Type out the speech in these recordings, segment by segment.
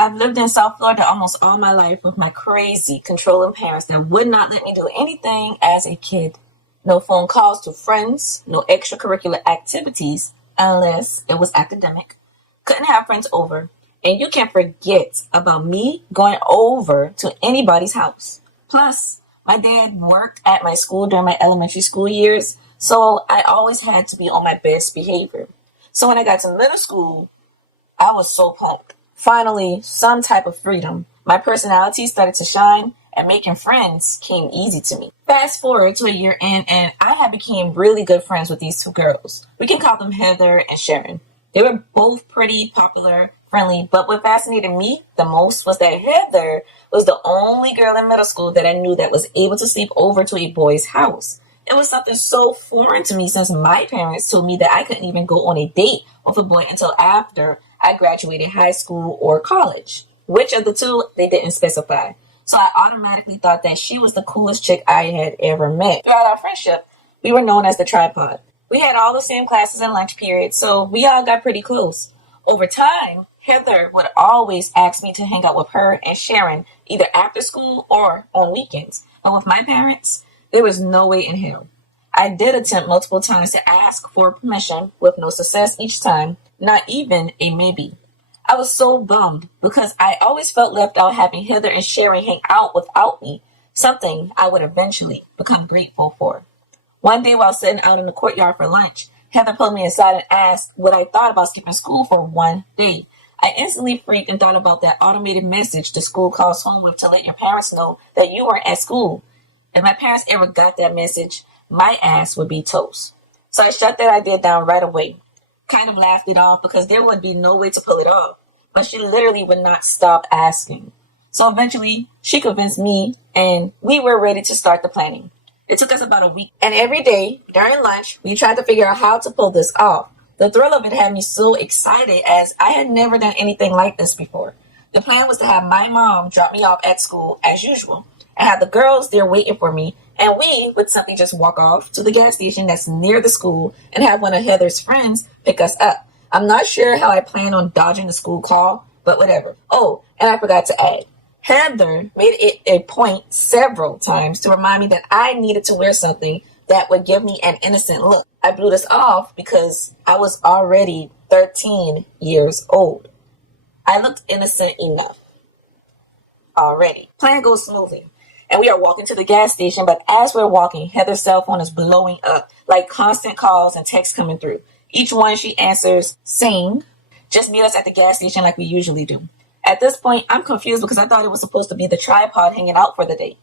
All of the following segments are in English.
I've lived in South Florida almost all my life with my crazy, controlling parents that would not let me do anything as a kid. No phone calls to friends, no extracurricular activities unless it was academic. Couldn't have friends over. And you can't forget about me going over to anybody's house. Plus, my dad worked at my school during my elementary school years, so I always had to be on my best behavior. So when I got to middle school, I was so pumped. Finally, some type of freedom. My personality started to shine and making friends came easy to me. Fast forward to a year in and I had become really good friends with these two girls. We can call them Heather and Sharon. They were both pretty popular, friendly, but what fascinated me the most was that Heather was the only girl in middle school that I knew that was able to sleep over to a boy's house. It was something so foreign to me since my parents told me that I couldn't even go on a date with a boy until after I graduated high school or college. Which of the two, they didn't specify. So I automatically thought that she was the coolest chick I had ever met. Throughout our friendship, we were known as the tripod. We had all the same classes and lunch periods, so we all got pretty close. Over time, Heather would always ask me to hang out with her and Sharon either after school or on weekends. And with my parents, there was no way in hell. I did attempt multiple times to ask for permission with no success each time, not even a maybe. I was so bummed because I always felt left out having Heather and Sharon hang out without me, something I would eventually become grateful for. One day while sitting out in the courtyard for lunch, Heather pulled me aside and asked what I thought about skipping school for one day. I instantly freaked and thought about that automated message the school calls home with to let your parents know that you weren't at school. If my parents ever got that message, my ass would be toast. So I shut that idea down right away. Kind of laughed it off because there would be no way to pull it off. But she literally would not stop asking. So eventually, she convinced me and we were ready to start the planning. It took us about a week. And every day, during lunch, we tried to figure out how to pull this off. The thrill of it had me so excited as I had never done anything like this before. The plan was to have my mom drop me off at school as usual and have the girls there waiting for me, and we would simply just walk off to the gas station that's near the school and have one of Heather's friends pick us up. I'm not sure how I plan on dodging the school call, but whatever. Oh, and I forgot to add, Heather made it a point several times to remind me that I needed to wear something that would give me an innocent look. I blew this off because I was already 13 years old. I looked innocent enough already. Plan goes smoothly. And we are walking to the gas station, but as we're walking, Heather's cell phone is blowing up, like constant calls and texts coming through. Each one she answers saying, just meet us at the gas station like we usually do. At this point, I'm confused because I thought it was supposed to be the tripod hanging out for the day.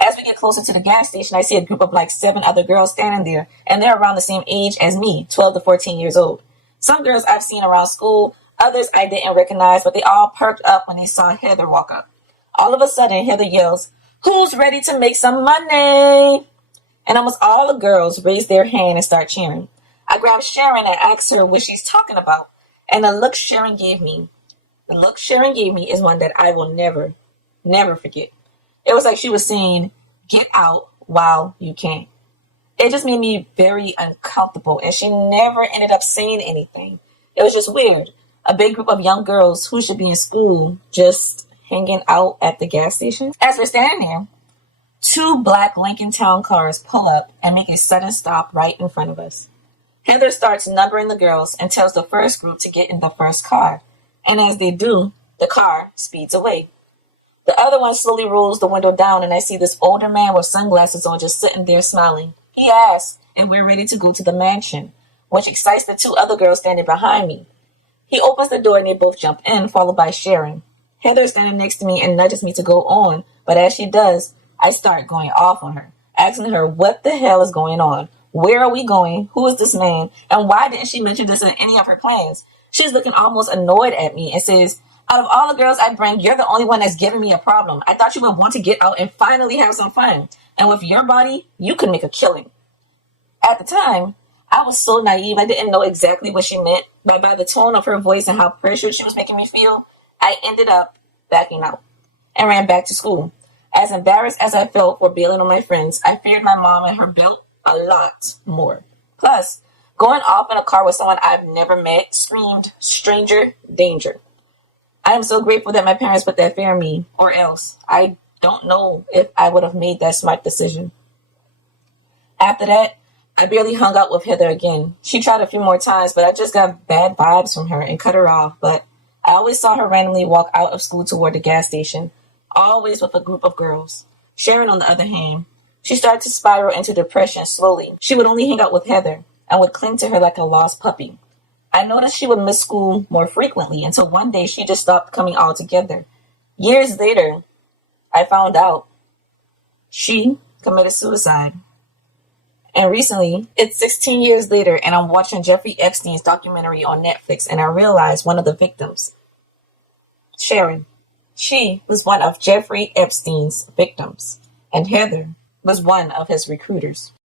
As we get closer to the gas station, I see a group of like 7 other girls standing there, and they're around the same age as me, 12 to 14 years old. Some girls I've seen around school, others I didn't recognize, but they all perked up when they saw Heather walk up. All of a sudden, Heather yells, "Who's ready to make some money?" And almost all the girls raise their hand and start cheering. I grab Sharon and ask her what she's talking about. And the look Sharon gave me is one that I will never, never forget. It was like she was saying, "Get out while you can." It just made me very uncomfortable, and she never ended up saying anything. It was just weird. A big group of young girls who should be in school just hanging out at the gas station. As we're standing there, 2 black Lincoln Town cars pull up and make a sudden stop right in front of us. Heather starts numbering the girls and tells the first group to get in the first car. And as they do, the car speeds away. The other one slowly rolls the window down and I see this older man with sunglasses on just sitting there smiling. He asks if we're ready to go to the mansion, which excites the 2 other girls standing behind me. He opens the door and they both jump in, followed by Sharon. Heather is standing next to me and nudges me to go on, but as she does, I start going off on her, asking her what the hell is going on. Where are we going? Who is this man? And why didn't she mention this in any of her plans? She's looking almost annoyed at me and says, "Out of all the girls I bring, you're the only one that's giving me a problem. I thought you would want to get out and finally have some fun. And with your body, you could make a killing." At the time, I was so naive. I didn't know exactly what she meant. But by the tone of her voice and how pressured she was making me feel, I ended up backing out and ran back to school. As embarrassed as I felt for bailing on my friends, I feared my mom and her belt a lot more. Plus, going off in a car with someone I've never met screamed stranger danger. I am so grateful that my parents put that fear in me, or else I don't know if I would have made that smart decision. After that, I barely hung out with Heather again. She tried a few more times, but I just got bad vibes from her and cut her off. But I always saw her randomly walk out of school toward the gas station, always with a group of girls. Sharon, on the other hand, she started to spiral into depression slowly. She would only hang out with Heather and would cling to her like a lost puppy. I noticed she would miss school more frequently until one day she just stopped coming altogether. Years later, I found out she committed suicide. And recently, it's 16 years later, and I'm watching Jeffrey Epstein's documentary on Netflix, and I realized one of the victims, Sharon, she was one of Jeffrey Epstein's victims, and Heather was one of his recruiters.